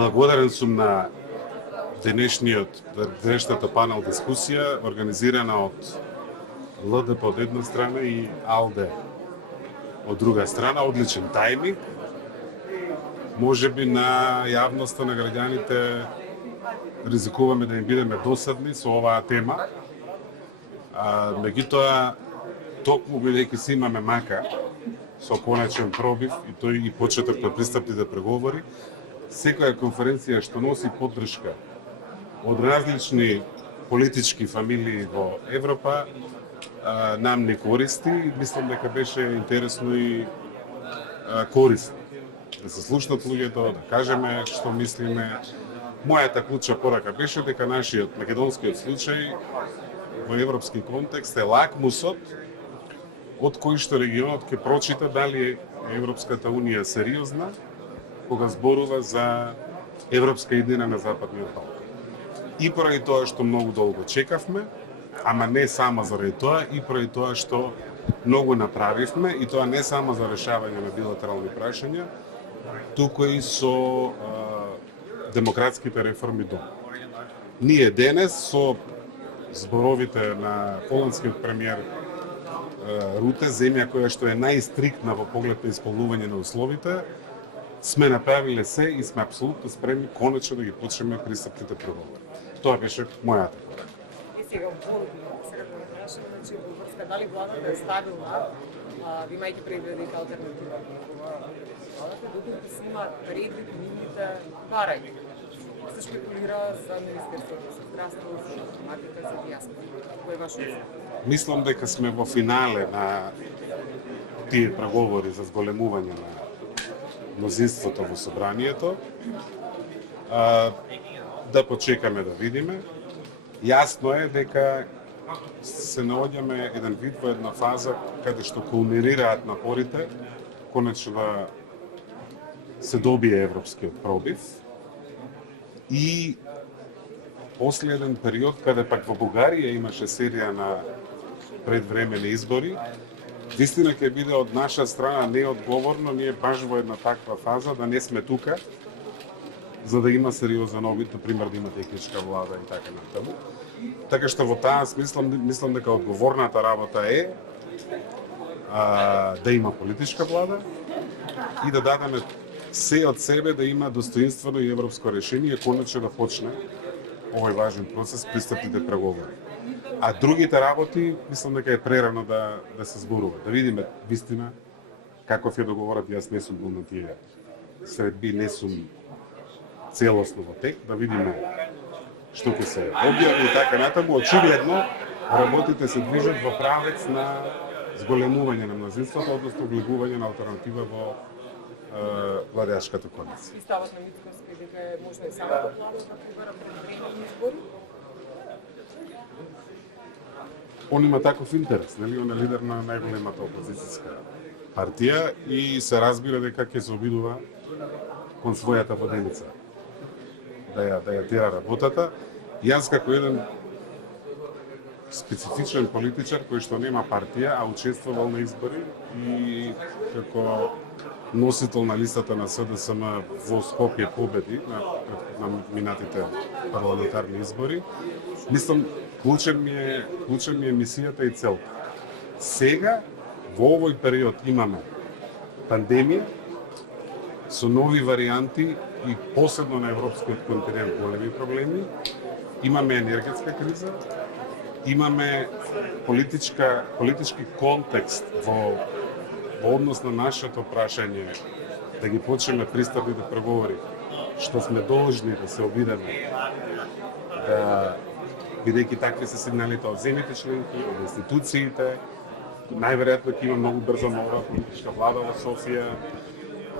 Благодарен сум на денешната панел дискусија, организирана од ЛДП од една страна и АЛДЕ од друга страна. Одличен тајминг. Можеби на јавноста, на граѓаните, ризикуваме да им бидеме досадни со оваа тема. Меѓутоа, токму бидејќи си имаме мака со конечен пробив и тој и почеток на пристапните преговори, секоја конференција што носи поддршка од различни политички фамилии во Европа нам не користи и мислам дека беше интересно и корисно. Да се слушнат луѓето, да кажеме што мислиме. Мојата клучна порака беше дека нашиот македонскиот случај во европски контекст е лакмусот од кој што регионот ќе прочита дали е Европската унија сериозна кога зборува за европска идеја на Западниот Балкан. И поради тоа што многу долго чекавме, ама не само заради тоа, и поради тоа што многу направивме, и тоа не само за решавање на билатерални прашања, туку и со демократските реформи до. Ние денес со зборовите на холандскиот премиер Руте, земја која што е најстриктна во поглед на исполнување на условите, сме направиле се и сме апсолутно спремни конечно да ги почнеме пристапните преговори. Тоа беше мојата порака. И сега да прашам, значи во врска дали владата е стабилна, имајќи предвид алтернатива владата, доколку се има предвид нивните барања. Се шпекулира за Министерството за здравство, за тематика за дијаспора. Кој е вашето мнение? Мислам дека сме во финале на тие преговори за зголемување на мнозинството во собранието. Да почекаме да видиме. Јасно е дека се наоѓаме еден вид во една фаза каде што кулминираат напорите конечно да се добие европскиот пробив и после еден период каде пак во Бугарија имаше серија на предвремени избори, вистина ќе биде од наша страна неодговорно ние баш во една таква фаза да не сме тука за да има сериозен обид, например да има техничка влада и така натаму. Така што во таа мислам дека одговорната работа е да има политичка влада и да дадеме се од себе да има достоинствено и европско решение конечно да почне овој важен процес пристапните преговори. А другите работи мислам дека е прерано да се зборува. Да видиме вистина каков е договорот. Јас не сум бил на тие средби, не сум целосно во тек, да видиме што ќе се објави и така натаму. Очигледно работите се движат во правец на зголемување на мнозинството, односно облегување на алтернатива во владеачката коалиција. И ставот на Мицкоски дека е можно и самата влада да прибара предвремени избори? Он има таков интерес, нели? Он е лидер на најголемата опозицијска партија и се разбира дека ќе се обидува кон својата воденица да ја тера работата. Јас како еден специфичен политичар кој што нема партија, а учествувал на избори и како носител на листата на СДСМ во Скопје победи на минатите парламентарни избори, мислам клучен ми е мисијата и целта. Сега во овој период имаме пандемија со нови варијанти и посебно на европскиот континент големи проблеми. Имаме енергетска криза, имаме политички контекст во однос на нашето прашање да ги почнеме пристапните преговори, што сме должни да се обидеме, да бидејќи такви се сигналите од земјите членки, од институциите, најверојатно ќе има многу брзо нова политичка влада во Софија.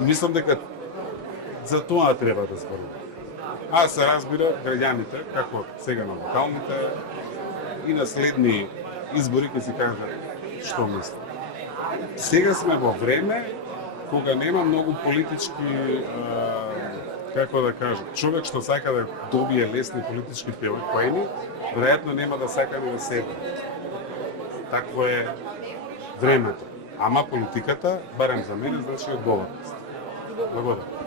И мислам дека за тоа треба да зборуваме. А се разбира граѓаните, како сега на локалните и на следни избори ќе си кажат што мислат. Сега сме во време кога нема многу политички, како да кажам, човек што сака да добие лесни политички поени, веројатно нема да сака ни да себе. Такво е времето. Ама политиката, барем за мене, значи одговорност. Благодарам.